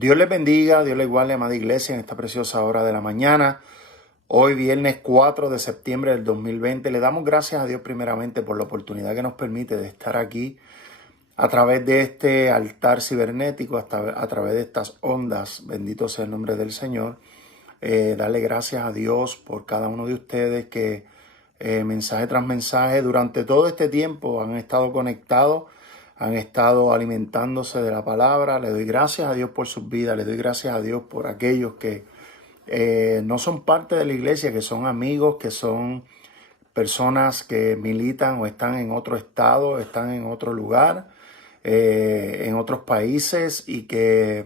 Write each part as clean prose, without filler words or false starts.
Dios les bendiga, Dios les guarde, amada iglesia, en esta preciosa hora de la mañana. Hoy, viernes 4 de septiembre del 2020, le damos gracias a Dios primeramente por la oportunidad que nos permite de estar aquí a través de este altar cibernético, a través de estas ondas. Bendito sea el nombre del Señor. Darle gracias a Dios por cada uno de ustedes que mensaje tras mensaje durante todo este tiempo han estado conectados, han estado alimentándose de la palabra. Le doy gracias a Dios por sus vidas, le doy gracias a Dios por aquellos que no son parte de la iglesia, que son amigos, que son personas que militan o están en otro estado, están en otro lugar, en otros países y que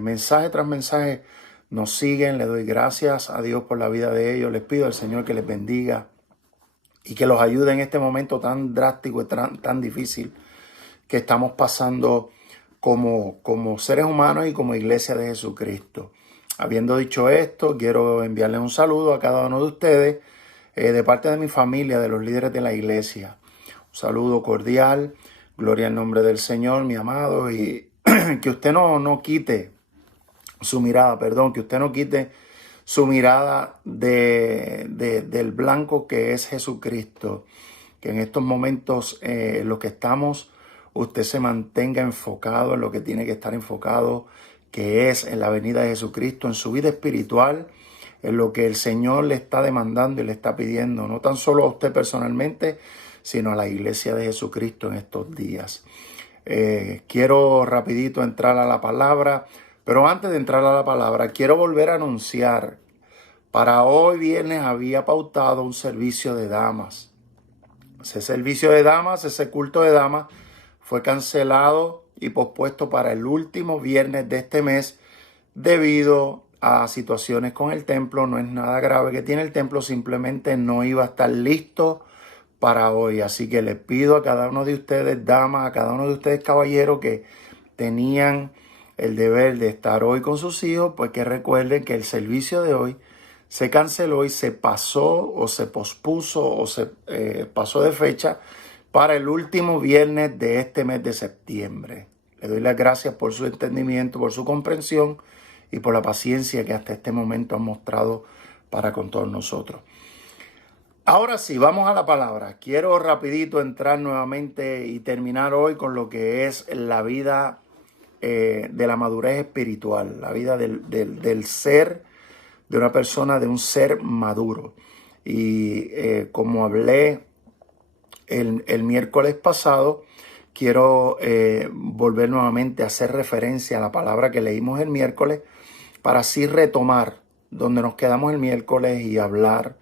mensaje tras mensaje nos siguen. Le doy gracias a Dios por la vida de ellos. Les pido al Señor que les bendiga y que los ayude en este momento tan drástico y tan difícil que estamos pasando como seres humanos y como iglesia de Jesucristo. Habiendo dicho esto, quiero enviarles un saludo a cada uno de ustedes de parte de mi familia, de los líderes de la iglesia. Un saludo cordial, gloria al nombre del Señor, mi amado, y que usted no quite su mirada, que usted no quite su mirada del blanco que es Jesucristo. Que en estos momentos en los que estamos, usted se mantenga enfocado en lo que tiene que estar enfocado, que es en la venida de Jesucristo, en su vida espiritual, en lo que el Señor le está demandando y le está pidiendo, no tan solo a usted personalmente, sino a la iglesia de Jesucristo en estos días. Quiero rapidito entrar a la palabra, pero antes de entrar a la palabra, quiero volver a anunciar. Para hoy viernes había pautado un servicio de damas. Ese servicio de damas, ese culto de damas, fue cancelado y pospuesto para el último viernes de este mes debido a situaciones con el templo. No es nada grave que tiene el templo, simplemente no iba a estar listo para hoy. Así que les pido a cada uno de ustedes, damas, a cada uno de ustedes, caballeros, que tenían el deber de estar hoy con sus hijos, pues que recuerden que el servicio de hoy se canceló y se pasó o se pospuso o se pasó de fecha para el último viernes de este mes de septiembre. Le doy las gracias por su entendimiento, por su comprensión y por la paciencia que hasta este momento han mostrado para con todos nosotros. Ahora sí, vamos a la palabra. Quiero rapidito entrar nuevamente y terminar hoy con lo que es la vida de la madurez espiritual, la vida del ser, de una persona, de un ser maduro. Y como hablé el miércoles pasado, quiero volver nuevamente a hacer referencia a la palabra que leímos el miércoles para así retomar donde nos quedamos el miércoles y hablar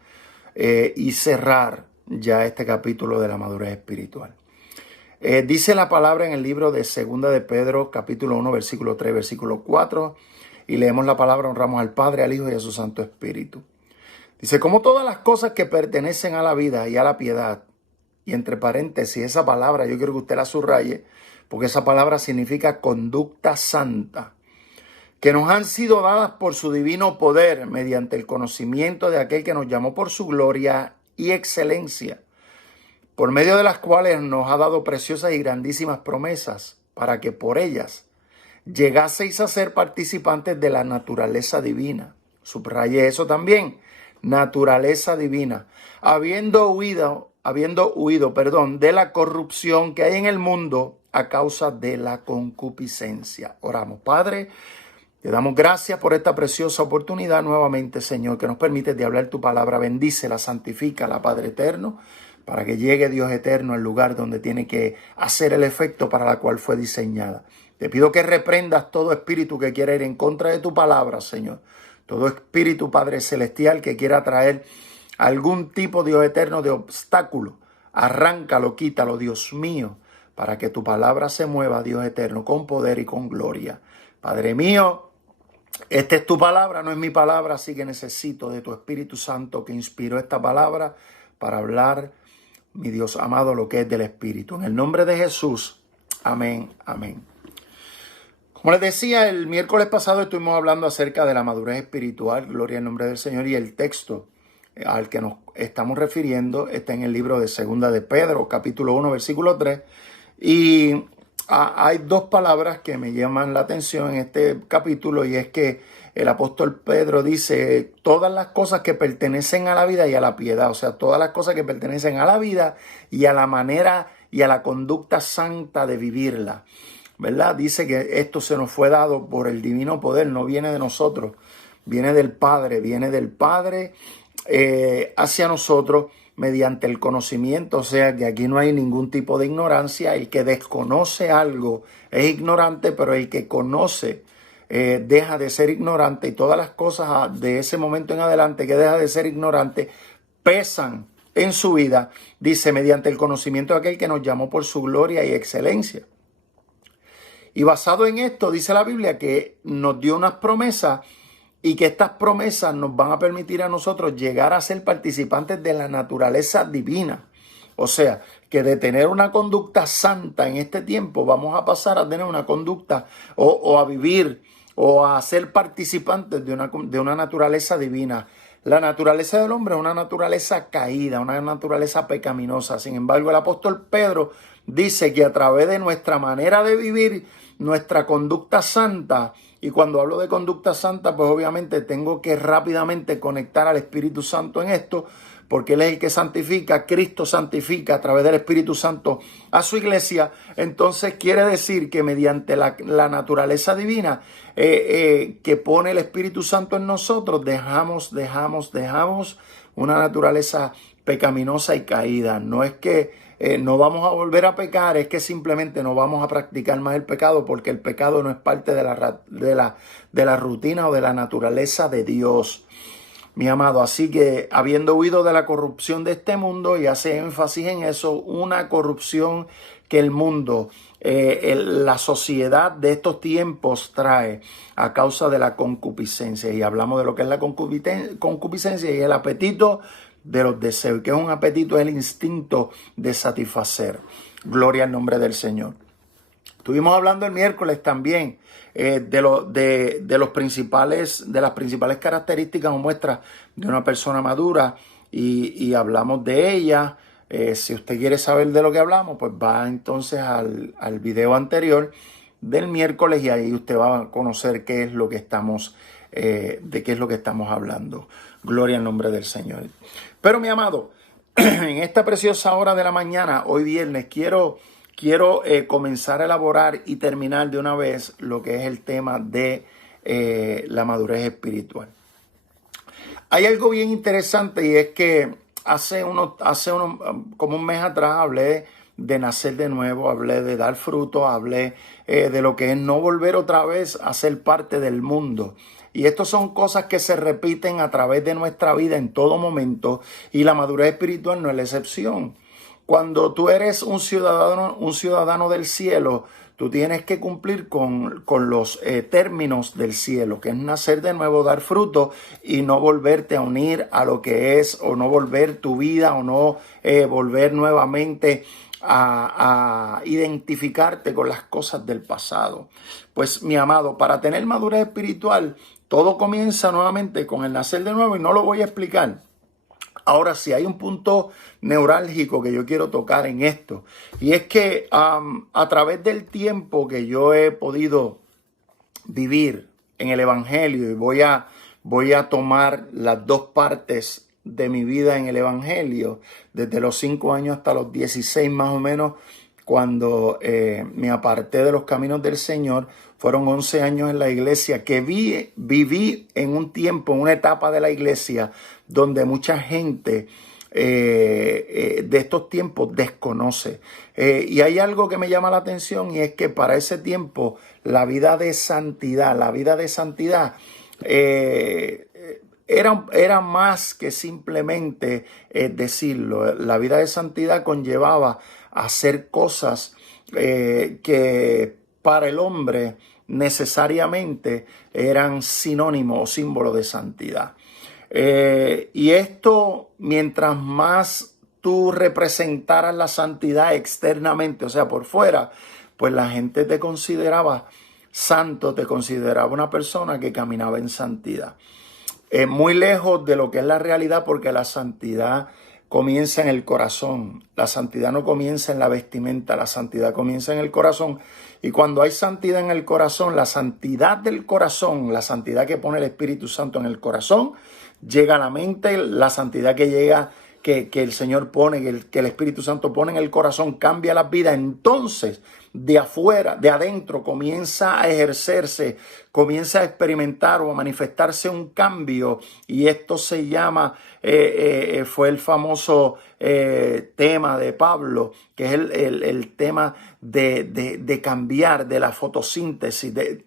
y cerrar ya este capítulo de la madurez espiritual. Dice la palabra en el libro de Segunda de Pedro, capítulo 1, versículo 3, versículo 4, y leemos la palabra, honramos al Padre, al Hijo y a su Santo Espíritu. Dice, como todas las cosas que pertenecen a la vida y a la piedad, y entre paréntesis, esa palabra yo quiero que usted la subraye, porque esa palabra significa conducta santa, que nos han sido dadas por su divino poder mediante el conocimiento de aquel que nos llamó por su gloria y excelencia, por medio de las cuales nos ha dado preciosas y grandísimas promesas, para que por ellas llegaseis a ser participantes de la naturaleza divina. Subraye eso también, naturaleza divina, habiendo huido, de la corrupción que hay en el mundo a causa de la concupiscencia. Oramos, Padre, te damos gracias por esta preciosa oportunidad nuevamente, Señor, que nos permite de hablar tu palabra. Bendícela, santifícala, Padre eterno, para que llegue Dios eterno al lugar donde tiene que hacer el efecto para la cual fue diseñada. Te pido que reprendas todo espíritu que quiera ir en contra de tu palabra, Señor. Todo espíritu, Padre celestial, que quiera traer algún tipo, Dios eterno, de obstáculo. Arráncalo, quítalo, Dios mío, para que tu palabra se mueva, Dios eterno, con poder y con gloria. Padre mío, esta es tu palabra, no es mi palabra, así que necesito de tu Espíritu Santo que inspiró esta palabra para hablar, mi Dios amado, lo que es del Espíritu. En el nombre de Jesús, amén, amén. Como les decía, el miércoles pasado estuvimos hablando acerca de la madurez espiritual, gloria al nombre del Señor, y el texto al que nos estamos refiriendo está en el libro de Segunda de Pedro, capítulo 1, versículo 3, y hay dos palabras que me llaman la atención en este capítulo, y es que el apóstol Pedro dice todas las cosas que pertenecen a la vida y a la piedad, o sea, todas las cosas que pertenecen a la vida y a la manera y a la conducta santa de vivirla, ¿verdad? Dice que esto se nos fue dado por el divino poder, no viene de nosotros, viene del Padre hacia nosotros mediante el conocimiento. O sea que aquí no hay ningún tipo de ignorancia. El que desconoce algo es ignorante, pero el que conoce deja de ser ignorante, y todas las cosas de ese momento en adelante que deja de ser ignorante pesan en su vida, dice, mediante el conocimiento de aquel que nos llamó por su gloria y excelencia. Y basado en esto, dice la Biblia que nos dio unas promesas, y que estas promesas nos van a permitir a nosotros llegar a ser participantes de la naturaleza divina. O sea, que de tener una conducta santa en este tiempo, vamos a pasar a tener una conducta o a vivir o a ser participantes de una naturaleza divina. La naturaleza del hombre es una naturaleza caída, una naturaleza pecaminosa. Sin embargo, el apóstol Pedro dice que a través de nuestra manera de vivir, nuestra conducta santa, y cuando hablo de conducta santa, pues obviamente tengo que rápidamente conectar al Espíritu Santo en esto, porque Él es el que santifica. Cristo santifica a través del Espíritu Santo a su iglesia. Entonces quiere decir que mediante la naturaleza divina que pone el Espíritu Santo en nosotros, dejamos una naturaleza pecaminosa y caída. No es que no vamos a volver a pecar, es que simplemente no vamos a practicar más el pecado, porque el pecado no es parte de la rutina o de la naturaleza de Dios, mi amado. Así que, habiendo huido de la corrupción de este mundo, y hace énfasis en eso, una corrupción que el mundo, la sociedad de estos tiempos trae a causa de la concupiscencia. Y hablamos de lo que es la concupiscencia, y el apetito de los deseos, que es un apetito, es el instinto de satisfacer. Gloria al nombre del Señor. Estuvimos hablando el miércoles también de las principales características o muestras de una persona madura, y hablamos de ellas. Si usted quiere saber de lo que hablamos, pues va entonces al video anterior del miércoles, y ahí usted va a conocer qué es lo que estamos hablando. Gloria al nombre del Señor. Pero, mi amado, en esta preciosa hora de la mañana, hoy viernes, quiero comenzar a elaborar y terminar de una vez lo que es el tema de la madurez espiritual. Hay algo bien interesante, y es que hace como un mes atrás hablé de nacer de nuevo, hablé de dar fruto, hablé de lo que es no volver otra vez a ser parte del mundo. Y estas son cosas que se repiten a través de nuestra vida en todo momento, y la madurez espiritual no es la excepción. Cuando tú eres un ciudadano del cielo, tú tienes que cumplir con los términos del cielo, que es nacer de nuevo, dar fruto, y no volverte a unir a lo que es, o no volver tu vida, o no volver nuevamente a identificarte con las cosas del pasado. Pues, mi amado, para tener madurez espiritual, todo comienza nuevamente con el nacer de nuevo, y no lo voy a explicar. Ahora sí, hay un punto neurálgico que yo quiero tocar en esto, y es que a través del tiempo que yo he podido vivir en el Evangelio, y voy a tomar las dos partes de mi vida en el Evangelio, desde los 5 años hasta los 16 más o menos, cuando me aparté de los caminos del Señor. Fueron 11 años en la iglesia que viví en un tiempo, en una etapa de la iglesia donde mucha gente de estos tiempos desconoce. Y hay algo que me llama la atención, y es que para ese tiempo la vida de santidad era más que simplemente decirlo. La vida de santidad conllevaba hacer cosas que para el hombre necesariamente eran sinónimo o símbolo de santidad. Y esto, mientras más tú representaras la santidad externamente, o sea, por fuera, pues la gente te consideraba santo, te consideraba una persona que caminaba en santidad. Muy lejos de lo que es la realidad, porque la santidad comienza en el corazón. La santidad no comienza en la vestimenta, la santidad comienza en el corazón. Y cuando hay santidad en el corazón, la santidad del corazón, la santidad que pone el Espíritu Santo en el corazón, llega a la mente, la santidad que llega, que el Señor pone, que el Espíritu Santo pone en el corazón, cambia la vida. Entonces, de afuera, de adentro, comienza a ejercerse, comienza a experimentar o a manifestarse un cambio. Y esto se llama, fue el famoso tema de Pablo, que es el tema de cambiar, de la fotosíntesis, de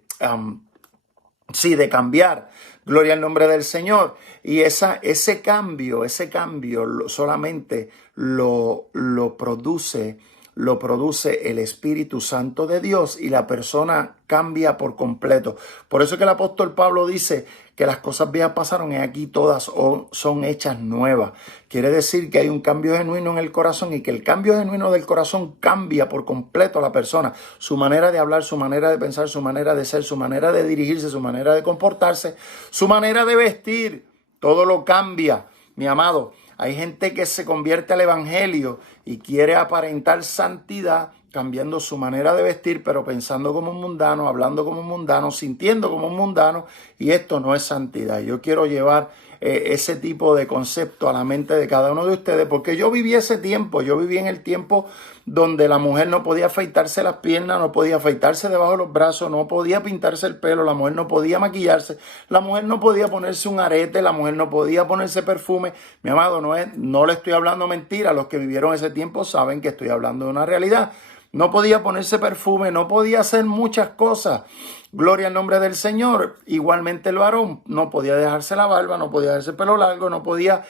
cambiar. Gloria al nombre del Señor. Y ese cambio solamente lo produce el Espíritu Santo de Dios, y la persona cambia por completo. Por eso que el apóstol Pablo dice que las cosas viejas pasaron y aquí todas son hechas nuevas. Quiere decir que hay un cambio genuino en el corazón, y que el cambio genuino del corazón cambia por completo a la persona. Su manera de hablar, su manera de pensar, su manera de ser, su manera de dirigirse, su manera de comportarse, su manera de vestir, todo lo cambia, mi amado. Hay gente que se convierte al evangelio y quiere aparentar santidad, cambiando su manera de vestir, pero pensando como un mundano, hablando como un mundano, sintiendo como un mundano, y esto no es santidad. Yo quiero llevar ese tipo de concepto a la mente de cada uno de ustedes, porque yo viví ese tiempo. Yo viví en el tiempo donde la mujer no podía afeitarse las piernas, no podía afeitarse debajo de los brazos, no podía pintarse el pelo, la mujer no podía maquillarse, la mujer no podía ponerse un arete, la mujer no podía ponerse perfume. Mi amado, no le estoy hablando mentira. Los que vivieron ese tiempo saben que estoy hablando de una realidad. No podía ponerse perfume, no podía hacer muchas cosas. Gloria al nombre del Señor. Igualmente el varón no podía dejarse la barba, no podía dejarse el pelo largo, no podía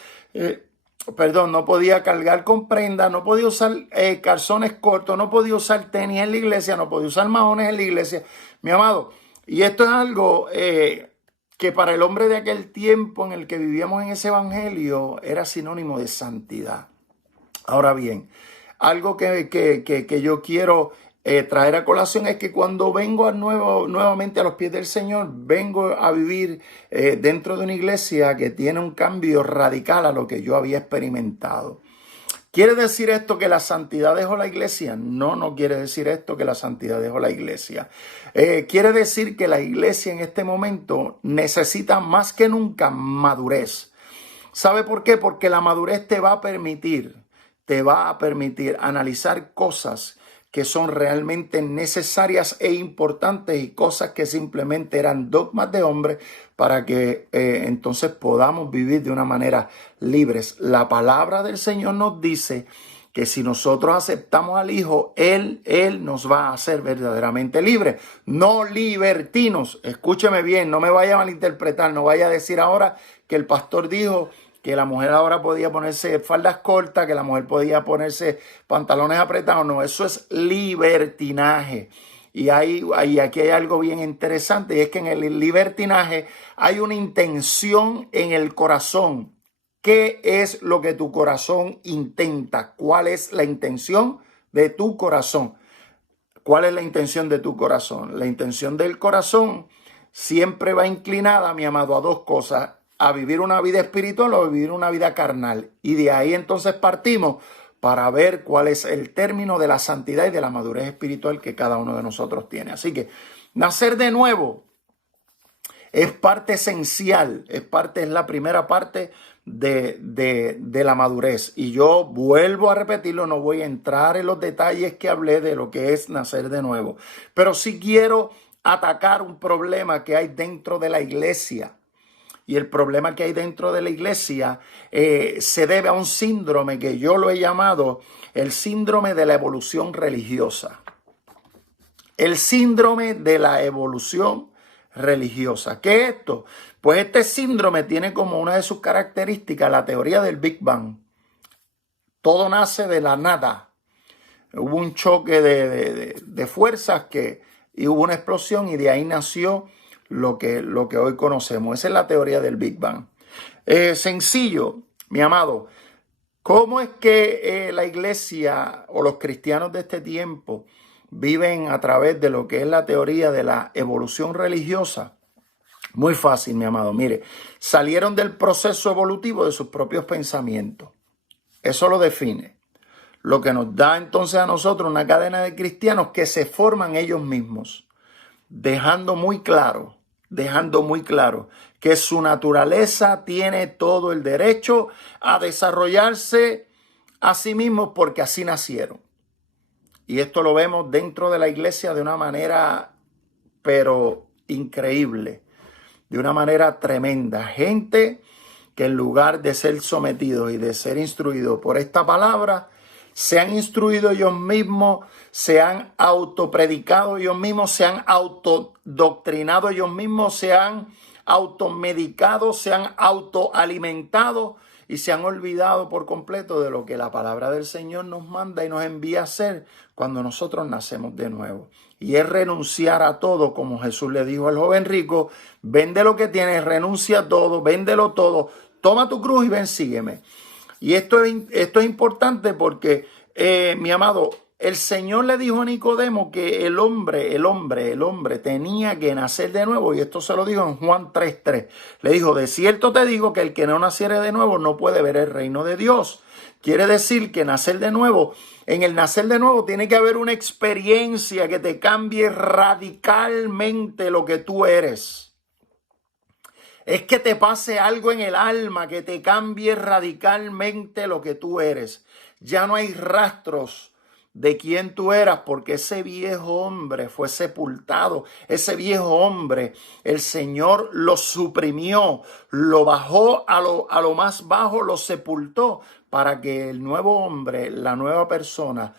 cargar con prenda, no podía usar calzones cortos, no podía usar tenis en la iglesia, no podía usar mahones en la iglesia. Mi amado, y esto es algo que para el hombre de aquel tiempo en el que vivíamos en ese evangelio era sinónimo de santidad. Ahora bien, algo que yo quiero traer a colación es que cuando vengo nuevamente a los pies del Señor, vengo a vivir dentro de una iglesia que tiene un cambio radical a lo que yo había experimentado. ¿Quiere decir esto que la santidad dejó la iglesia? No, no quiere decir esto que la santidad dejó la iglesia. Quiere decir que la iglesia en este momento necesita más que nunca madurez. ¿Sabe por qué? Porque la madurez te va a permitir analizar cosas que son realmente necesarias e importantes, y cosas que simplemente eran dogmas de hombre, para que entonces podamos vivir de una manera libres. La palabra del Señor nos dice que si nosotros aceptamos al Hijo, Él nos va a hacer verdaderamente libres, no libertinos. Escúcheme bien, no me vaya a malinterpretar, no vaya a decir ahora que el pastor dijo que la mujer ahora podía ponerse faldas cortas, que la mujer podía ponerse pantalones apretados. No, eso es libertinaje. Y aquí hay algo bien interesante, y es que en el libertinaje hay una intención en el corazón. ¿Qué es lo que tu corazón intenta? ¿Cuál es la intención de tu corazón? ¿Cuál es la intención de tu corazón? La intención del corazón siempre va inclinada, mi amado, a dos cosas: a vivir una vida espiritual o a vivir una vida carnal. Y de ahí entonces partimos para ver cuál es el término de la santidad y de la madurez espiritual que cada uno de nosotros tiene. Así que nacer de nuevo es parte esencial, es la primera parte de la madurez. Y yo vuelvo a repetirlo, no voy a entrar en los detalles que hablé de lo que es nacer de nuevo, pero sí quiero atacar un problema que hay dentro de la iglesia. Y el problema que hay dentro de la iglesia se debe a un síndrome que yo lo he llamado el síndrome de la evolución religiosa. El síndrome de la evolución religiosa. ¿Qué es esto? Pues este síndrome tiene como una de sus características la teoría del Big Bang. Todo nace de la nada. Hubo un choque de fuerzas y hubo una explosión, y de ahí nació lo que hoy conocemos. Esa es la teoría del Big Bang. Sencillo, mi amado. ¿Cómo es que la iglesia o los cristianos de este tiempo viven a través de lo que es la teoría de la evolución religiosa? Muy fácil, mi amado. Mire, salieron del proceso evolutivo de sus propios pensamientos. Eso lo define. Lo que nos da entonces a nosotros una cadena de cristianos que se forman ellos mismos, dejando muy claro que su naturaleza tiene todo el derecho a desarrollarse a sí mismos porque así nacieron. Y esto lo vemos dentro de la iglesia de una manera, pero increíble, de una manera tremenda. Gente que en lugar de ser sometidos y de ser instruidos por esta palabra, se han instruido ellos mismos, se han autopredicado ellos mismos, se han autodoctrinado ellos mismos, se han automedicado, se han autoalimentado y se han olvidado por completo de lo que la palabra del Señor nos manda y nos envía a hacer cuando nosotros nacemos de nuevo. Y es renunciar a todo, como Jesús le dijo al joven rico: vende lo que tienes, renuncia a todo, véndelo todo, toma tu cruz y ven, sígueme. Y esto es importante porque, mi amado, el Señor le dijo a Nicodemo que el hombre tenía que nacer de nuevo. Y esto se lo dijo en Juan 3:3. Le dijo: de cierto te digo que el que no naciere de nuevo no puede ver el reino de Dios. Quiere decir que nacer de nuevo, en el nacer de nuevo tiene que haber una experiencia que te cambie radicalmente lo que tú eres. Es que te pase algo en el alma que te cambie radicalmente lo que tú eres. Ya no hay rastros de quién tú eras porque ese viejo hombre fue sepultado. Ese viejo hombre, el Señor lo suprimió, lo bajó a lo más bajo, lo sepultó para que el nuevo hombre, la nueva persona,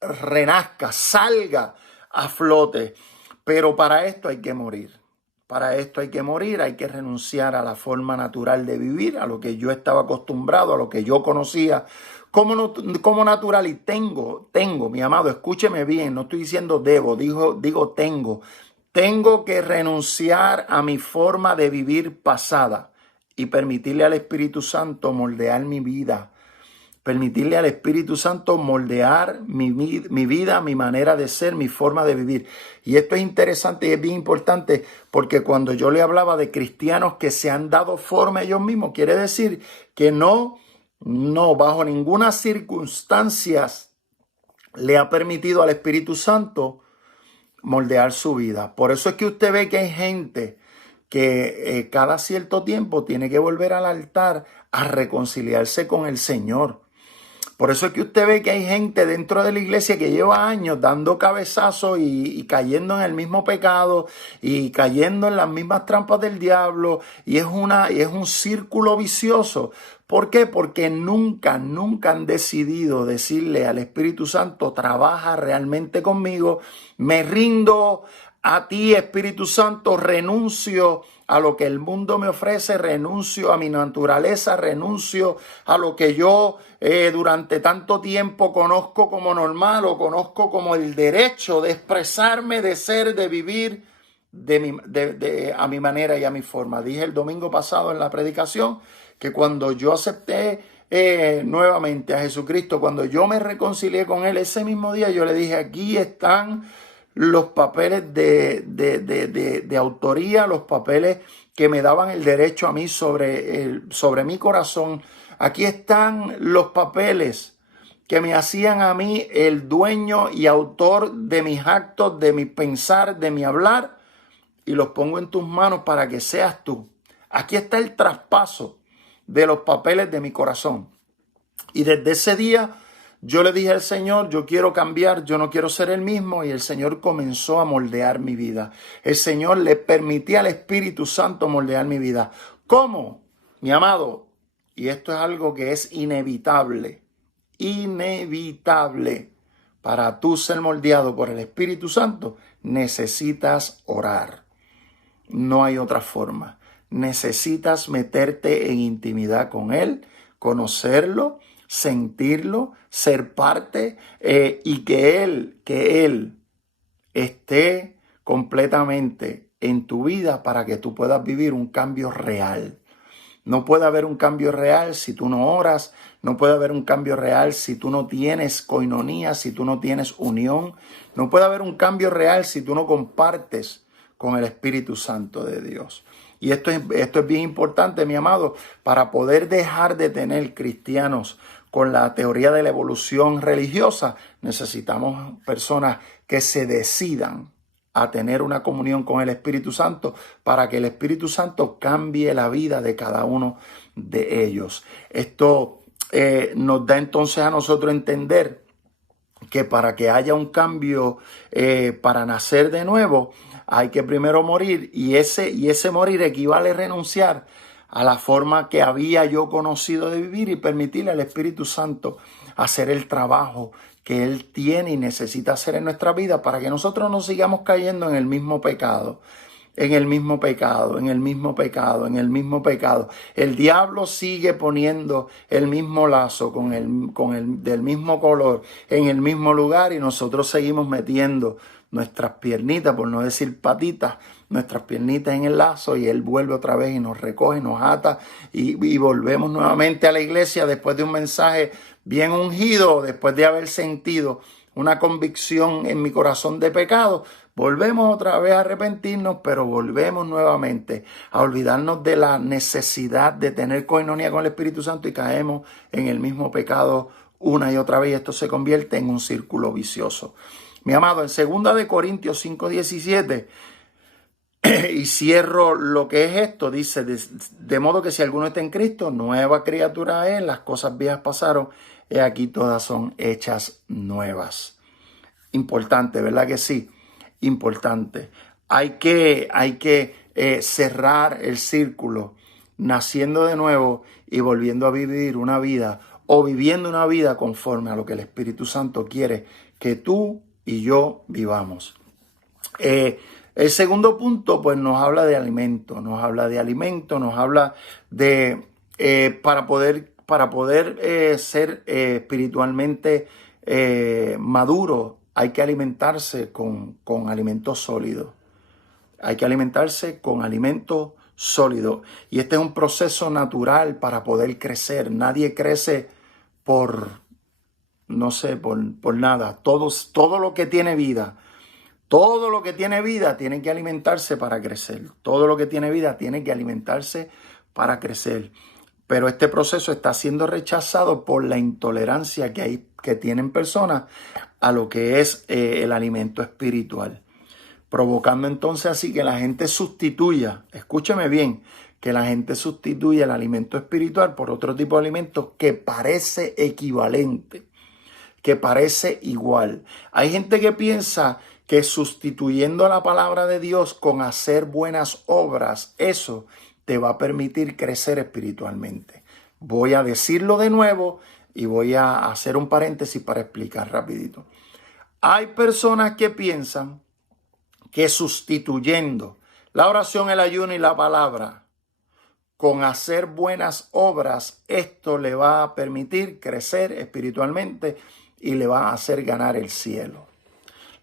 renazca, salga a flote. Pero para esto hay que morir. Para esto hay que morir, hay que renunciar a la forma natural de vivir, a lo que yo estaba acostumbrado, a lo que yo conocía como natural. Y tengo, mi amado, escúcheme bien, no estoy diciendo digo tengo. Tengo que renunciar a mi forma de vivir pasada y permitirle al Espíritu Santo moldear mi vida. Permitirle al Espíritu Santo moldear mi vida, mi manera de ser, mi forma de vivir. Y esto es interesante y es bien importante porque cuando yo le hablaba de cristianos que se han dado forma ellos mismos, quiere decir que no, bajo ninguna circunstancia le ha permitido al Espíritu Santo moldear su vida. Por eso es que usted ve que hay gente que cada cierto tiempo tiene que volver al altar a reconciliarse con el Señor. Por eso es que usted ve que hay gente dentro de la iglesia que lleva años dando cabezazos y cayendo en el mismo pecado y cayendo en las mismas trampas del diablo. Y es un círculo vicioso. ¿Por qué? Porque nunca han decidido decirle al Espíritu Santo: trabaja realmente conmigo, me rindo a ti, Espíritu Santo, renuncio a lo que el mundo me ofrece, renuncio a mi naturaleza, renuncio a lo que yo durante tanto tiempo conozco como normal o conozco como el derecho de expresarme, de ser, de vivir a mi manera y a mi forma. Dije el domingo pasado en la predicación que cuando yo acepté nuevamente a Jesucristo, cuando yo me reconcilié con Él, ese mismo día yo le dije: aquí están los papeles de autoría, los papeles que me daban el derecho a mí sobre mi corazón. Aquí están los papeles que me hacían a mí el dueño y autor de mis actos, de mi pensar, de mi hablar, y los pongo en tus manos para que seas tú. Aquí está el traspaso de los papeles de mi corazón. Y desde ese día yo le dije al Señor: yo quiero cambiar, yo no quiero ser el mismo. Y el Señor comenzó a moldear mi vida. El Señor le permitía al Espíritu Santo moldear mi vida. ¿Cómo? Mi amado, y esto es algo que es inevitable. Para tú ser moldeado por el Espíritu Santo, necesitas orar. No hay otra forma. Necesitas meterte en intimidad con Él, conocerlo, sentirlo, ser parte y que Él esté completamente en tu vida para que tú puedas vivir un cambio real. No puede haber un cambio real si tú no oras, no puede haber un cambio real si tú no tienes coinonía, si tú no tienes unión, no puede haber un cambio real si tú no compartes con el Espíritu Santo de Dios. Y esto es bien importante, mi amado, para poder dejar de tener cristianos con la teoría de la evolución religiosa. Necesitamos personas que se decidan a tener una comunión con el Espíritu Santo para que el Espíritu Santo cambie la vida de cada uno de ellos. Esto nos da entonces a nosotros entender que para que haya un cambio, para nacer de nuevo, hay que primero morir, y ese morir equivale a renunciar a la forma que había yo conocido de vivir y permitirle al Espíritu Santo hacer el trabajo que Él tiene y necesita hacer en nuestra vida para que nosotros no sigamos cayendo en el mismo pecado. En el mismo pecado, en el mismo pecado, en el mismo pecado. El diablo sigue poniendo el mismo lazo del mismo color en el mismo lugar, y nosotros seguimos metiendo nuestras piernitas, por no decir patitas, nuestras piernitas en el lazo, y Él vuelve otra vez y nos recoge, nos ata, y volvemos nuevamente a la iglesia después de un mensaje bien ungido, después de haber sentido una convicción en mi corazón de pecado. Volvemos otra vez a arrepentirnos, pero volvemos nuevamente a olvidarnos de la necesidad de tener coinonía con el Espíritu Santo y caemos en el mismo pecado una y otra vez. Esto se convierte en un círculo vicioso. Mi amado, en 2 de Corintios 5:17, y cierro lo que es esto, dice, de modo que si alguno está en Cristo, nueva criatura es, las cosas viejas pasaron, y aquí todas son hechas nuevas. Importante, ¿verdad que sí? Importante. Hay que cerrar el círculo, naciendo de nuevo y volviendo a vivir una vida, o viviendo una vida conforme a lo que el Espíritu Santo quiere que tú y yo vivamos. El segundo punto, pues, nos habla de alimento, nos habla de para poder ser espiritualmente maduro, hay que alimentarse con alimentos sólidos. Hay que alimentarse con alimentos sólidos. Y este es un proceso natural para poder crecer. Nadie crece por nada. Todo lo que tiene vida, tiene que alimentarse para crecer. Todo lo que tiene vida tiene que alimentarse para crecer. Pero este proceso está siendo rechazado por la intolerancia que tienen personas a lo que es el alimento espiritual, provocando entonces así que la gente sustituya, escúcheme bien, que la gente sustituya el alimento espiritual por otro tipo de alimento que parece equivalente, que parece igual. Hay gente que piensa que sustituyendo la palabra de Dios con hacer buenas obras, eso te va a permitir crecer espiritualmente. Voy a decirlo de nuevo y voy a hacer un paréntesis para explicar rapidito. Hay personas que piensan que sustituyendo la oración, el ayuno y la palabra con hacer buenas obras, esto le va a permitir crecer espiritualmente y le va a hacer ganar el cielo.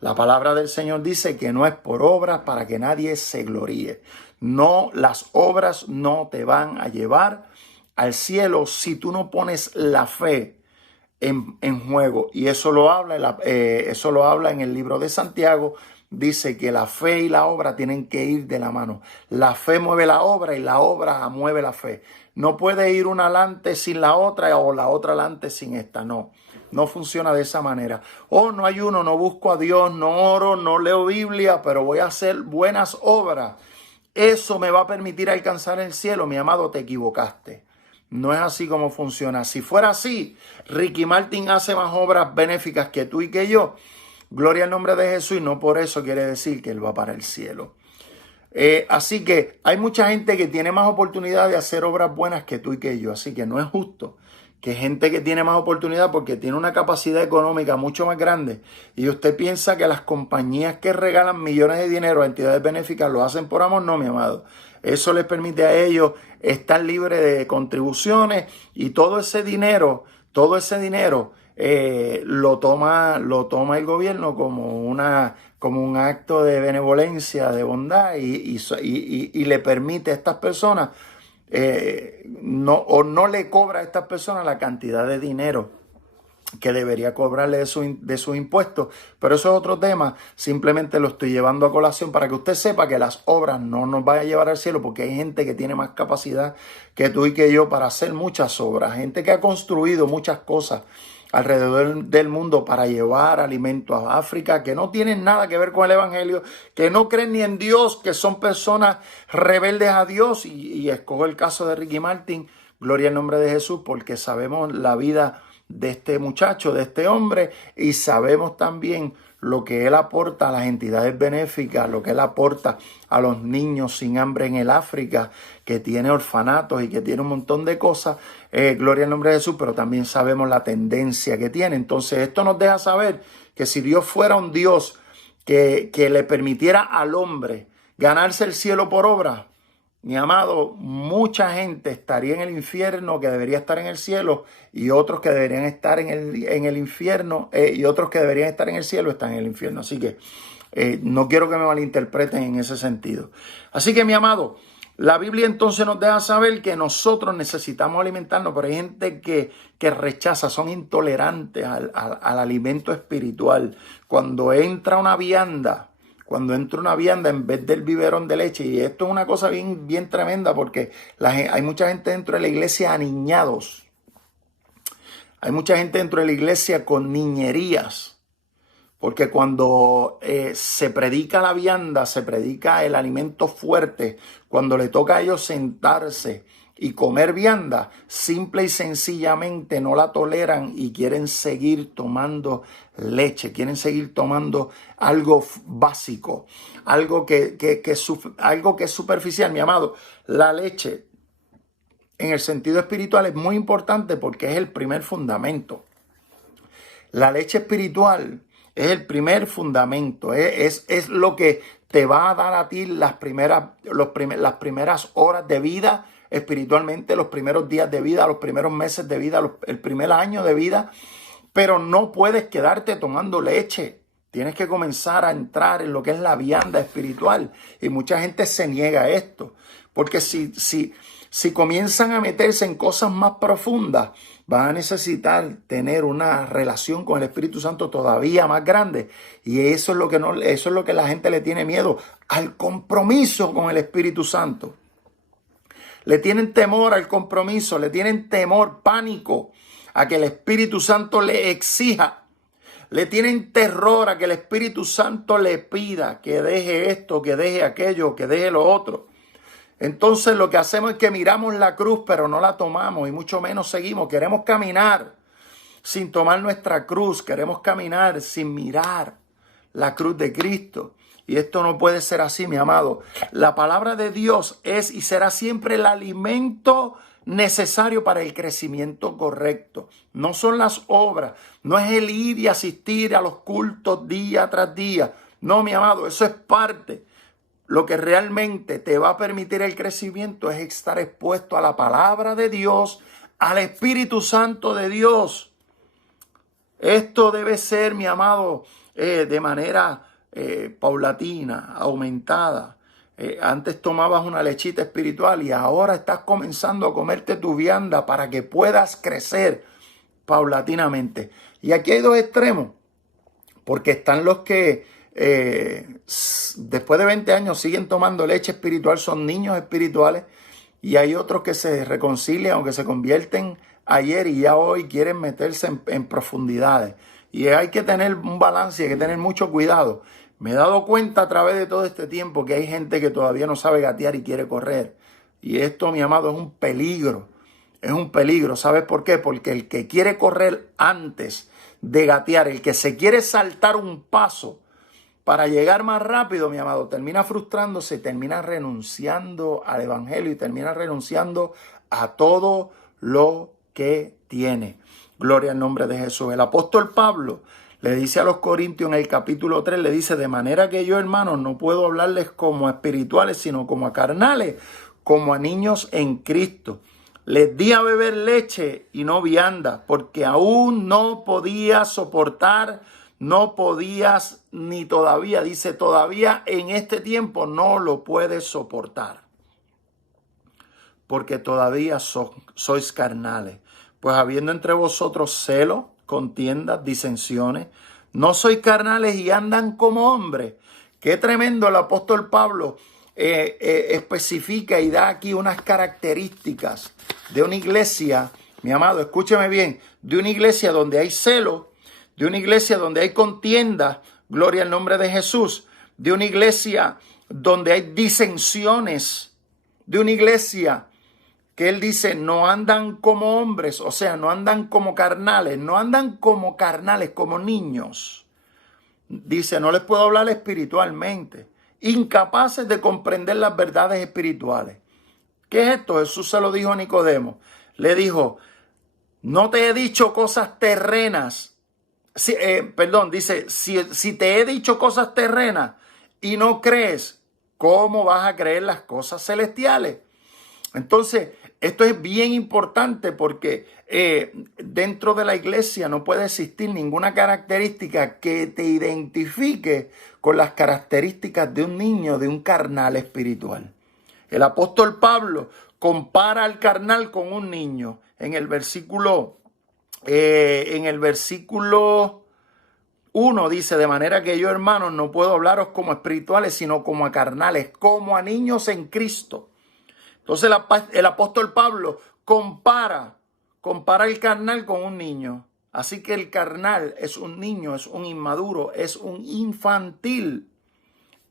La palabra del Señor dice que no es por obras para que nadie se gloríe. No, las obras no te van a llevar al cielo si tú no pones la fe en juego. Y eso lo habla en el libro de Santiago. Dice que la fe y la obra tienen que ir de la mano. La fe mueve la obra y la obra mueve la fe. No puede ir una adelante sin la otra o la otra adelante sin esta. No funciona de esa manera. No ayuno, no busco a Dios, no oro, no leo Biblia, pero voy a hacer buenas obras. Eso me va a permitir alcanzar el cielo. Mi amado, te equivocaste. No es así como funciona. Si fuera así, Ricky Martin hace más obras benéficas que tú y que yo. Gloria al nombre de Jesús, y no por eso quiere decir que él va para el cielo. Así que hay mucha gente que tiene más oportunidad de hacer obras buenas que tú y que yo. Así que no es justo que gente que tiene más oportunidad porque tiene una capacidad económica mucho más grande, y usted piensa que las compañías que regalan millones de dinero a entidades benéficas lo hacen por amor. No, mi amado. Eso les permite a ellos estar libres de contribuciones, y todo ese dinero lo toma el gobierno como un acto de benevolencia, de bondad, y le permite a estas personas no le cobra a estas personas la cantidad de dinero que debería cobrarle de sus impuestos. Pero eso es otro tema. Simplemente lo estoy llevando a colación para que usted sepa que las obras no nos vayan a llevar al cielo, porque hay gente que tiene más capacidad que tú y que yo para hacer muchas obras. Gente que ha construido muchas cosas alrededor del mundo para llevar alimento a África, que no tienen nada que ver con el evangelio, que no creen ni en Dios, que son personas rebeldes a Dios. Y escojo el caso de Ricky Martin, gloria al nombre de Jesús, porque sabemos la vida de este muchacho, de este hombre, y sabemos también lo que él aporta a las entidades benéficas, lo que él aporta a los niños sin hambre en el África, que tiene orfanatos y que tiene un montón de cosas, gloria al nombre de Jesús, pero también sabemos la tendencia que tiene. Entonces esto nos deja saber que si Dios fuera un Dios que le permitiera al hombre ganarse el cielo por obra, mi amado, mucha gente estaría en el infierno que debería estar en el cielo, y otros que deberían estar en el infierno, y otros que deberían estar en el cielo están en el infierno. Así que no quiero que me malinterpreten en ese sentido. Así que, mi amado, la Biblia entonces nos deja saber que nosotros necesitamos alimentarnos, pero hay gente que rechaza, son intolerantes al alimento espiritual. Cuando entra una vianda en vez del biberón de leche, y esto es una cosa bien tremenda, porque hay mucha gente dentro de la iglesia aniñados. Hay mucha gente dentro de la iglesia con niñerías, porque cuando se predica la vianda, se predica el alimento fuerte, cuando le toca a ellos sentarse y comer vianda, simple y sencillamente no la toleran y quieren seguir tomando leche, quieren seguir tomando algo básico, algo que es superficial. Mi amado, la leche en el sentido espiritual es muy importante porque es el primer fundamento. La leche espiritual es el primer fundamento, es lo que te va a dar a ti las primeras horas de vida espiritualmente, los primeros días de vida, los primeros meses de vida, el primer año de vida. Pero no puedes quedarte tomando leche. Tienes que comenzar a entrar en lo que es la vianda espiritual. Y mucha gente se niega a esto. Porque si comienzan a meterse en cosas más profundas, van a necesitar tener una relación con el Espíritu Santo todavía más grande. Y eso es lo que la gente le tiene miedo, al compromiso con el Espíritu Santo. Le tienen temor al compromiso, le tienen temor, pánico a que el Espíritu Santo le exija. Le tienen terror a que el Espíritu Santo le pida que deje esto, que deje aquello, que deje lo otro. Entonces lo que hacemos es que miramos la cruz, pero no la tomamos, y mucho menos seguimos. Queremos caminar sin tomar nuestra cruz. Queremos caminar sin mirar la cruz de Cristo. Y esto no puede ser así, mi amado. La palabra de Dios es y será siempre el alimento necesario para el crecimiento correcto. No son las obras, no es el ir y asistir a los cultos día tras día. No, mi amado, eso es parte. Lo que realmente te va a permitir el crecimiento es estar expuesto a la palabra de Dios, al Espíritu Santo de Dios. Esto debe ser, mi amado, de manera paulatina, aumentada. Antes tomabas una lechita espiritual y ahora estás comenzando a comerte tu vianda para que puedas crecer paulatinamente. Y aquí hay dos extremos, porque están los que después de 20 años siguen tomando leche espiritual, son niños espirituales, y hay otros que se reconcilian o que se convierten ayer y ya hoy quieren meterse en profundidades. Y hay que tener un balance, hay que tener mucho cuidado. Me he dado cuenta a través de todo este tiempo que hay gente que todavía no sabe gatear y quiere correr. Y esto, mi amado, es un peligro. Es un peligro. ¿Sabes por qué? Porque el que quiere correr antes de gatear, el que se quiere saltar un paso para llegar más rápido, mi amado, termina frustrándose, termina renunciando al evangelio y termina renunciando a todo lo que tiene. Gloria al nombre de Jesús. El apóstol Pablo le dice a los Corintios en el capítulo 3, le dice: de manera que yo, hermanos, no puedo hablarles como a espirituales, sino como a carnales, como a niños en Cristo. Les di a beber leche y no vianda, porque aún no podía soportar, no podías ni todavía, dice, todavía en este tiempo no lo puedes soportar, porque todavía sois carnales. Pues habiendo entre vosotros celo, contiendas, disensiones. No sois carnales y andan como hombres. Qué tremendo el apóstol Pablo especifica y da aquí unas características de una iglesia, mi amado, escúcheme bien, de una iglesia donde hay celo, de una iglesia donde hay contienda, gloria al nombre de Jesús, de una iglesia donde hay disensiones, de una iglesia que él dice no andan como hombres, o sea, no andan como carnales, no andan como carnales, como niños. Dice, no les puedo hablar espiritualmente, incapaces de comprender las verdades espirituales. ¿Qué es esto? Jesús se lo dijo a Nicodemo. Le dijo, no te he dicho cosas terrenas. Dice, si te he dicho cosas terrenas y no crees, ¿cómo vas a creer las cosas celestiales? Entonces, esto es bien importante porque dentro de la iglesia no puede existir ninguna característica que te identifique con las características de un niño, de un carnal espiritual. El apóstol Pablo compara al carnal con un niño. En el versículo 1 dice, de manera que yo, hermanos, no puedo hablaros como espirituales, sino como a carnales, como a niños en Cristo. Entonces el apóstol Pablo compara el carnal con un niño. Así que el carnal es un niño, es un inmaduro, es un infantil.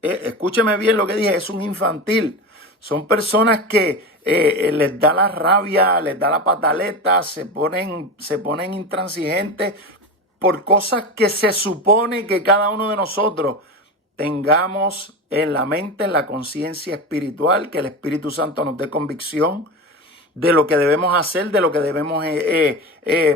Escúcheme bien lo que dije, es un infantil. Son personas que les da la rabia, les da la pataleta, se ponen intransigentes por cosas que se supone que cada uno de nosotros tengamos en la mente, en la conciencia espiritual, que el Espíritu Santo nos dé convicción de lo que debemos hacer, de lo que debemos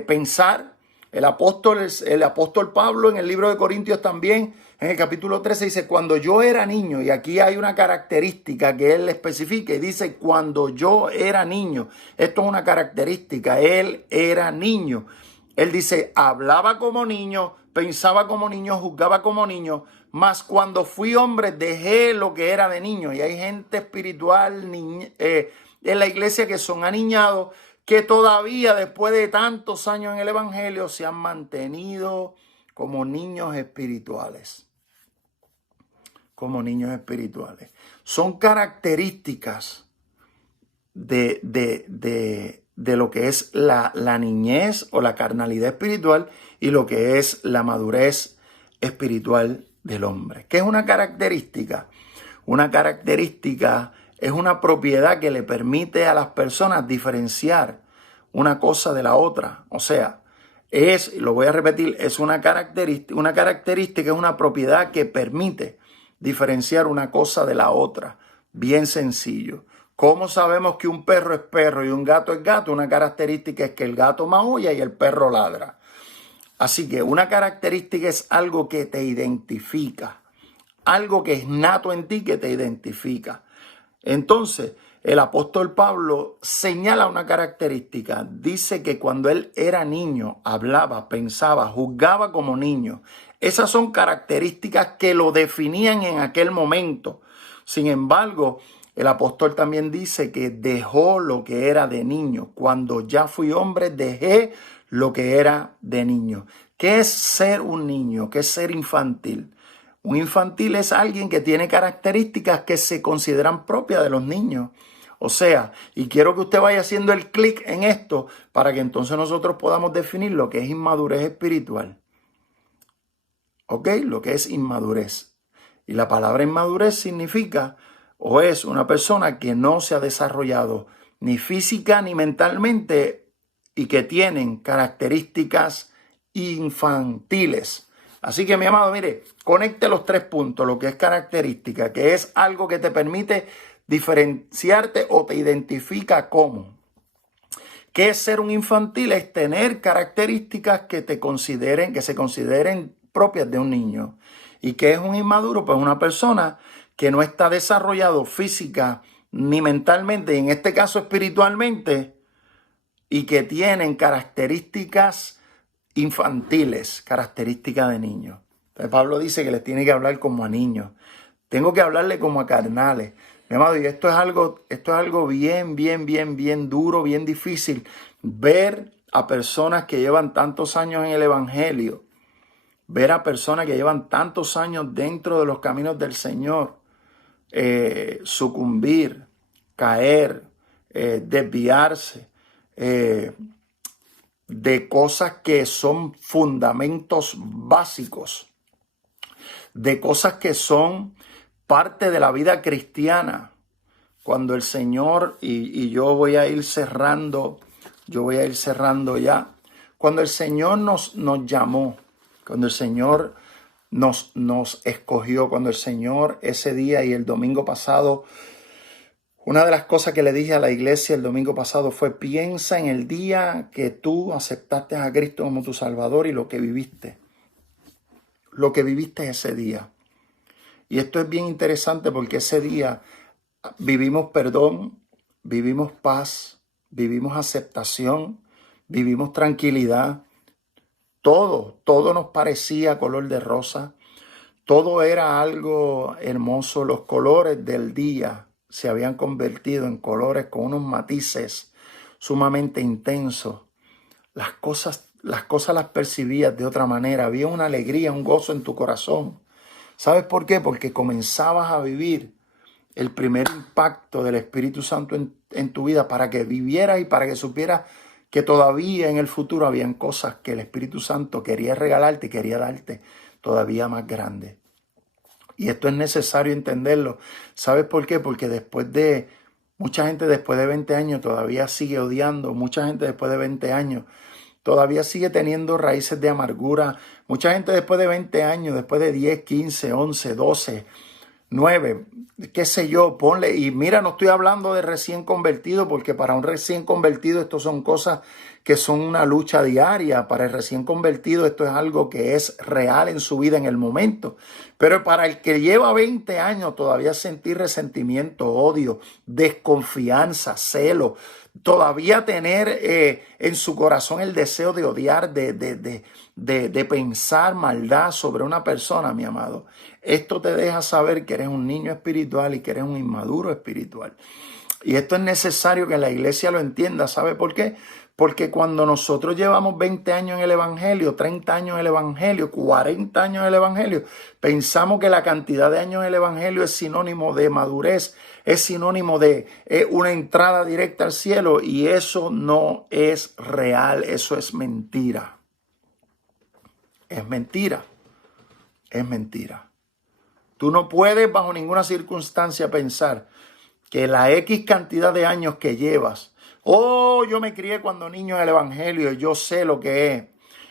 pensar. El apóstol Pablo en el libro de Corintios también, en el capítulo 13, dice, cuando yo era niño, y aquí hay una característica que él especifica, y dice, cuando yo era niño, esto es una característica, él era niño. Él dice, hablaba como niño, pensaba como niño, juzgaba como niño, mas cuando fui hombre dejé lo que era de niño. Y hay gente espiritual en la iglesia que son aniñados, que todavía después de tantos años en el evangelio se han mantenido como niños espirituales. Como niños espirituales. Son características de lo que es la niñez o la carnalidad espiritual y lo que es la madurez espiritual del hombre. ¿Qué es una característica? Una característica es una propiedad que le permite a las personas diferenciar una cosa de la otra. O sea, lo voy a repetir, es una característica es una propiedad que permite diferenciar una cosa de la otra. Bien sencillo. ¿Cómo sabemos que un perro es perro y un gato es gato? Una característica es que el gato maulla y el perro ladra. Así que una característica es algo que te identifica, algo que es nato en ti que te identifica. Entonces, el apóstol Pablo señala una característica. Dice que cuando él era niño, hablaba, pensaba, juzgaba como niño. Esas son características que lo definían en aquel momento. Sin embargo, el apóstol también dice que dejó lo que era de niño. Cuando ya fui hombre, dejé lo que era de niño. ¿Qué es ser un niño? ¿Qué es ser infantil? Un infantil es alguien que tiene características que se consideran propias de los niños. O sea, y quiero que usted vaya haciendo el clic en esto para que entonces nosotros podamos definir lo que es inmadurez espiritual. ¿Ok? Lo que es inmadurez. Y la palabra inmadurez significa o es una persona que no se ha desarrollado ni física ni mentalmente y que tienen características infantiles. Así que, mi amado, mire, conecte los 3 puntos, lo que es característica, que es algo que te permite diferenciarte o te identifica como. ¿Qué es ser un infantil? Es tener características que se consideren propias de un niño. ¿Y qué es un inmaduro? Pues una persona que no está desarrollado física ni mentalmente, y en este caso espiritualmente, y que tienen características infantiles, características de niños. Entonces Pablo dice que les tiene que hablar como a niños. Tengo que hablarle como a carnales. Mi amado, y esto es algo bien duro, bien difícil. Ver a personas que llevan tantos años en el Evangelio, ver a personas que llevan tantos años dentro de los caminos del Señor, sucumbir, caer, desviarse de cosas que son fundamentos básicos, de cosas que son parte de la vida cristiana. Cuando el Señor, y yo voy a ir cerrando ya, cuando el Señor nos llamó, cuando el Señor nos escogió, cuando el Señor ese día y el domingo pasado, una de las cosas que le dije a la iglesia el domingo pasado fue: piensa en el día que tú aceptaste a Cristo como tu Salvador y lo que viviste ese día. Y esto es bien interesante porque ese día vivimos perdón, vivimos paz, vivimos aceptación, vivimos tranquilidad. Todo nos parecía color de rosa. Todo era algo hermoso. Los colores del día se habían convertido en colores con unos matices sumamente intensos. Las cosas las percibías de otra manera. Había una alegría, un gozo en tu corazón. ¿Sabes por qué? Porque comenzabas a vivir el primer impacto del Espíritu Santo en tu vida, para que vivieras y para que supieras que todavía en el futuro habían cosas que el Espíritu Santo quería regalarte y quería darte todavía más grandes. Y esto es necesario entenderlo. ¿Sabes por qué? Porque mucha gente después de 20 años todavía sigue odiando. Mucha gente después de 20 años todavía sigue teniendo raíces de amargura. Mucha gente después de 20 años, después de 10, 15, 11, 12, 9, qué sé yo, ponle. Y mira, no estoy hablando de recién convertido, porque para un recién convertido esto son cosas que son una lucha diaria. Para el recién convertido esto es algo que es real en su vida en el momento. Pero para el que lleva 20 años todavía sentir resentimiento, odio, desconfianza, celo, todavía tener en su corazón el deseo de odiar, de pensar maldad sobre una persona, mi amado, esto te deja saber que eres un niño espiritual y que eres un inmaduro espiritual. Y esto es necesario que la iglesia lo entienda. ¿Sabe por qué? Porque cuando nosotros llevamos 20 años en el Evangelio, 30 años en el Evangelio, 40 años en el Evangelio, pensamos que la cantidad de años en el Evangelio es sinónimo de madurez, es sinónimo de una entrada directa al cielo, y eso no es real, eso es mentira. Es mentira, es mentira. Tú no puedes bajo ninguna circunstancia pensar que la X cantidad de años que llevas, yo me crié cuando niño en el Evangelio y yo sé lo que es,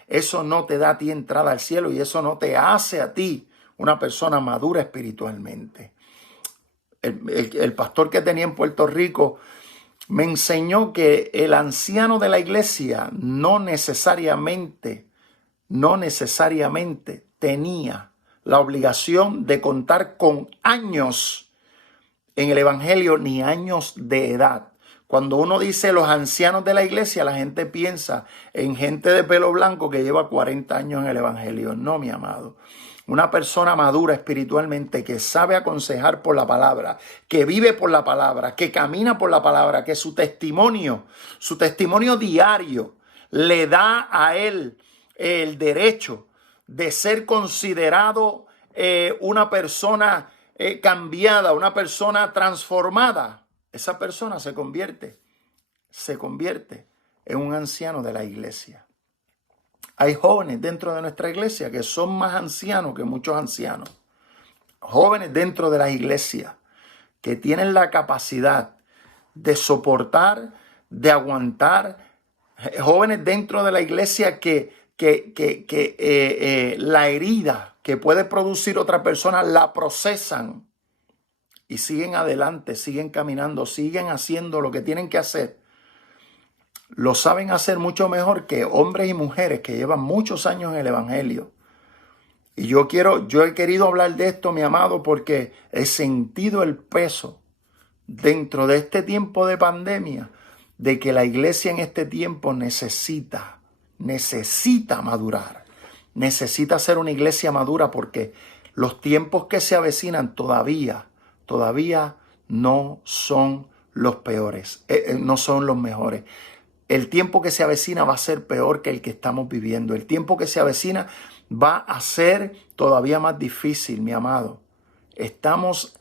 eso no te da a ti entrada al cielo, y eso no te hace a ti una persona madura espiritualmente. El pastor que tenía en Puerto Rico me enseñó que el anciano de la iglesia no necesariamente tenía la obligación de contar con años en el Evangelio ni años de edad. Cuando uno dice los ancianos de la iglesia, la gente piensa en gente de pelo blanco que lleva 40 años en el Evangelio. No, mi amado. Una persona madura espiritualmente, que sabe aconsejar por la palabra, que vive por la palabra, que camina por la palabra, que su testimonio diario le da a él el derecho de ser considerado una persona cambiada, una persona transformada. Esa persona se convierte en un anciano de la iglesia. Hay jóvenes dentro de nuestra iglesia que son más ancianos que muchos ancianos. Jóvenes dentro de la iglesia que tienen la capacidad de soportar, de aguantar. Jóvenes dentro de la iglesia que la herida que puede producir otra persona la procesan y siguen adelante, siguen caminando, siguen haciendo lo que tienen que hacer. Lo saben hacer mucho mejor que hombres y mujeres que llevan muchos años en el Evangelio. Y yo he querido hablar de esto, mi amado, porque he sentido el peso dentro de este tiempo de pandemia, de que la iglesia en este tiempo necesita madurar, necesita ser una iglesia madura, porque los tiempos que se avecinan todavía no son los peores, no son los mejores. El tiempo que se avecina va a ser peor que el que estamos viviendo. El tiempo que se avecina va a ser todavía más difícil, mi amado. Estamos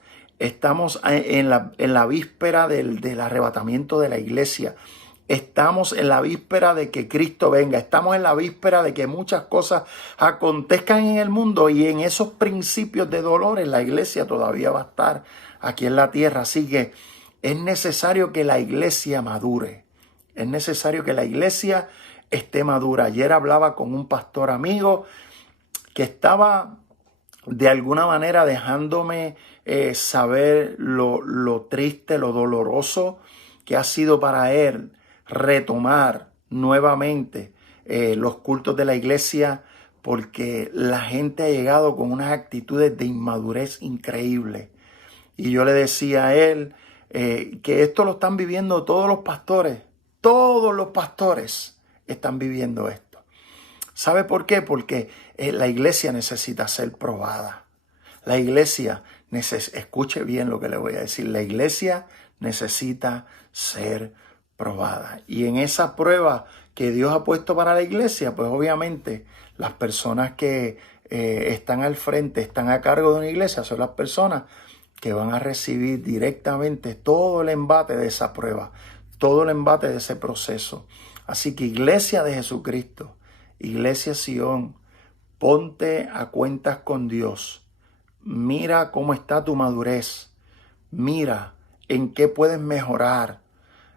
en la víspera del arrebatamiento de la iglesia. Estamos en la víspera de que Cristo venga. Estamos en la víspera de que muchas cosas acontezcan en el mundo, y en esos principios de dolores la iglesia todavía va a estar aquí en la tierra. Así que es necesario que la iglesia madure. Es necesario que la iglesia esté madura. Ayer hablaba con un pastor amigo que estaba de alguna manera dejándome saber lo triste, lo doloroso que ha sido para él retomar nuevamente los cultos de la iglesia, porque la gente ha llegado con unas actitudes de inmadurez increíbles. Y yo le decía a él que esto lo están viviendo todos los pastores. Todos los pastores están viviendo esto. ¿Sabe por qué? Porque la iglesia necesita ser probada. La iglesia, escuche bien lo que le voy a decir, la iglesia necesita ser probada. Y en esa prueba que Dios ha puesto para la iglesia, pues obviamente las personas que están al frente, están a cargo de una iglesia, son las personas que van a recibir directamente todo el embate de esa prueba, todo el embate de ese proceso. Así que iglesia de Jesucristo, iglesia Sion, ponte a cuentas con Dios. Mira cómo está tu madurez. Mira en qué puedes mejorar.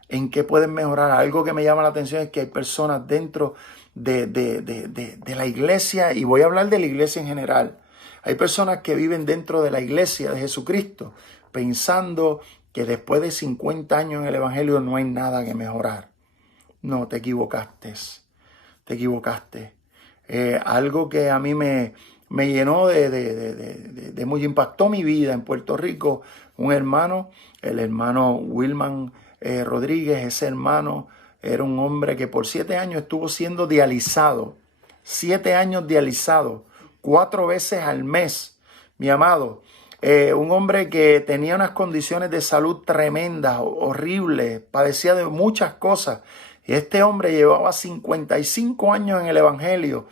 En qué puedes mejorar. Algo que me llama la atención es que hay personas dentro de la iglesia, y voy a hablar de la iglesia en general. Hay personas que viven dentro de la iglesia de Jesucristo pensando que después de 50 años en el evangelio no hay nada que mejorar. No, te equivocaste. Te equivocaste. Algo que a mí me llenó de muy, impactó mi vida en Puerto Rico, un hermano, el hermano Wilman Rodríguez. Ese hermano era un hombre que por 7 años estuvo siendo dializado. 7 años dializado, 4 veces al mes, mi amado. Un hombre que tenía unas condiciones de salud tremendas, horribles, padecía de muchas cosas. Y este hombre llevaba 55 años en el evangelio,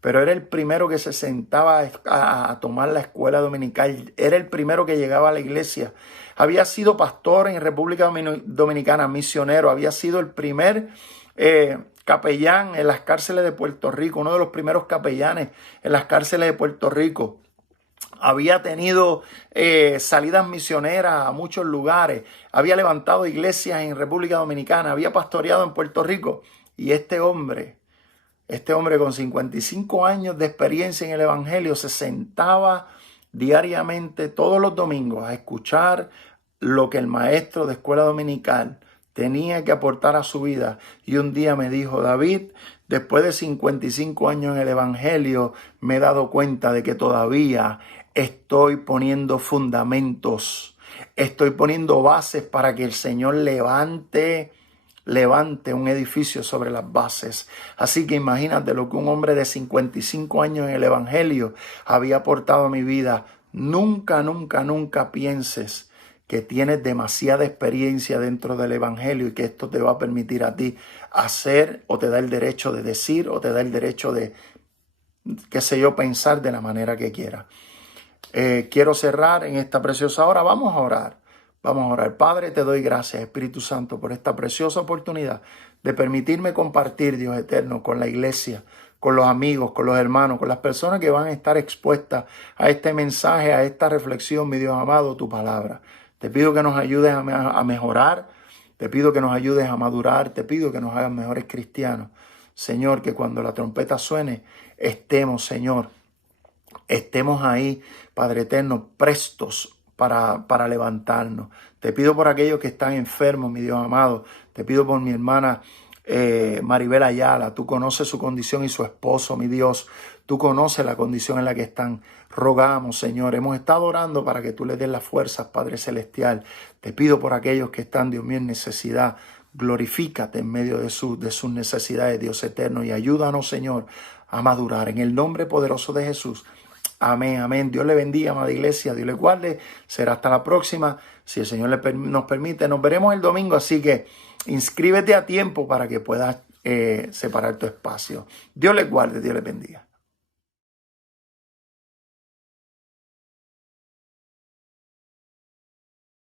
pero era el primero que se sentaba a tomar la escuela dominical. Era el primero que llegaba a la iglesia. Había sido pastor en República Dominicana, misionero. Había sido el primer capellán en las cárceles de Puerto Rico, uno de los primeros capellanes en las cárceles de Puerto Rico. Había tenido salidas misioneras a muchos lugares. Había levantado iglesias en República Dominicana. Había pastoreado en Puerto Rico. Y este hombre con 55 años de experiencia en el evangelio se sentaba diariamente todos los domingos a escuchar lo que el maestro de escuela dominical tenía que aportar a su vida. Y un día me dijo: David, después de 55 años en el evangelio, me he dado cuenta de que todavía estoy poniendo fundamentos, estoy poniendo bases para que el Señor levante un edificio sobre las bases. Así que imagínate lo que un hombre de 55 años en el evangelio había aportado a mi vida. Nunca, nunca, nunca pienses que tienes demasiada experiencia dentro del evangelio y que esto te va a permitir a ti hacer, o te da el derecho de decir, o te da el derecho de, qué sé yo, pensar de la manera que quieras. Quiero cerrar en esta preciosa hora. Vamos a orar. Vamos a orar. Padre, te doy gracias, Espíritu Santo, por esta preciosa oportunidad de permitirme compartir, Dios eterno, con la iglesia, con los amigos, con los hermanos, con las personas que van a estar expuestas a este mensaje, a esta reflexión, mi Dios amado, tu palabra. Te pido que nos ayudes a mejorar, te pido que nos ayudes a madurar, te pido que nos hagas mejores cristianos. Señor, que cuando la trompeta suene, estemos, Señor, estemos ahí, Padre eterno, prestos para levantarnos. Te pido por aquellos que están enfermos, mi Dios amado. Te pido por mi hermana Maribel Ayala. Tú conoces su condición y su esposo, mi Dios. Tú conoces la condición en la que están. Rogamos, Señor. Hemos estado orando para que tú les des las fuerzas, Padre Celestial. Te pido por aquellos que están, Dios mío, en necesidad. Glorifícate en medio de sus necesidades, Dios eterno. Y ayúdanos, Señor, a madurar. En el nombre poderoso de Jesús. Amén, amén. Dios le bendiga, amada iglesia. Dios le guarde. Será hasta la próxima. Si el Señor nos permite, nos veremos el domingo. Así que inscríbete a tiempo para que puedas separar tu espacio. Dios les guarde, Dios les bendiga.